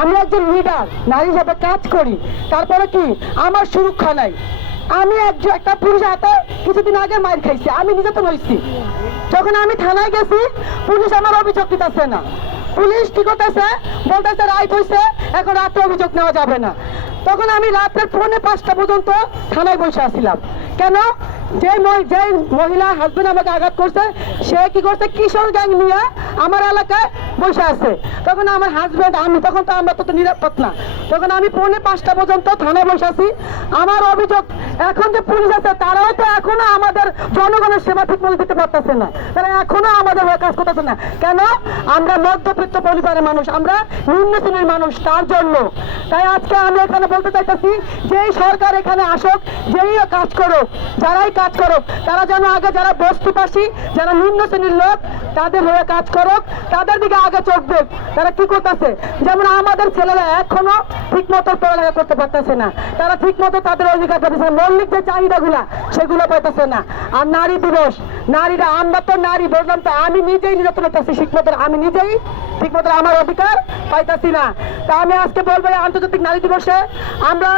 আমি একজন লিডার নারী হিসেবে কাজ করি, তারপরে কি আমার সুরক্ষা নাই। আমি একটা পুলিশ হাতে কিছুদিন আগে মার খাইছি, আমি নিজে তো নইছি। যখন আমি থানায় গেছি পুলিশ আমার অভিযোগ দিতেছে না। পুলিশ কি করতেছে, বলতেছে রাইট হয়েছে, এখন রাতে অভিযোগ নেওয়া যাবে না। তখন আমি রাতের 4:45 পর্যন্ত থানায় বসে আসছিলাম। কেন? যে মহিলা হাজবেন্ড আমাকে আঘাত করছে সে কি করছে, কিশোর গ্যাং নিয়ে আমার এলাকায় বসে আছে। তখন আমার হাজবেন্ড তখন তো আমরা তো নিরাপদ না, তখন আমি 4:45 পর্যন্ত থানায় বসে আছি। আমার অভিযোগ, এখন যে পুলিশ আছে তারাও তো এখনো আমাদের জনগণের সেবা ঠিক মতো দিতে পারতেছে না, তারা এখনো আমাদের হয়ে কাজ করতেছে না। কেন? আমরা মধ্যবিত্ত পরিবারের মানুষ, আমরা নিম্ন শ্রেণীর মানুষ, তার জন্য। তাই আজকে আমি এখানে বলতে চাইতেছি, যেই সরকার এখানে আসুক, যেই কাজ করুক, যারাই কাজ করুক, তারা যেন আগে যারা বস্তিবাসী, যারা নিম্ন শ্রেণীর লোক, তাদের হয়ে কাজ করুক, তাদের দিকে আগে চোখ দেখ তারা কি করতেছে। যেমন আমাদের ছেলেরা এখনো ঠিক মতো পড়ালেখা করতে পারতেছে না, তারা ঠিক মতো তাদের অধিকার পাচ্ছে না, মৌলিক যে চাহিদাগুলা সেগুলো পাইতেছে না। আর নারী দিবস, নারীরা, আমরা তো নারী, বললাম তো আমি নিজেই নির্যাতন করতেছি ঠিক মতো, আমি নিজেই ঠিক মতো আমার অধিকার পাইতেছি না। তা আমি আজকে বলবো, আন্তর্জাতিক নারী দিবসে আমরা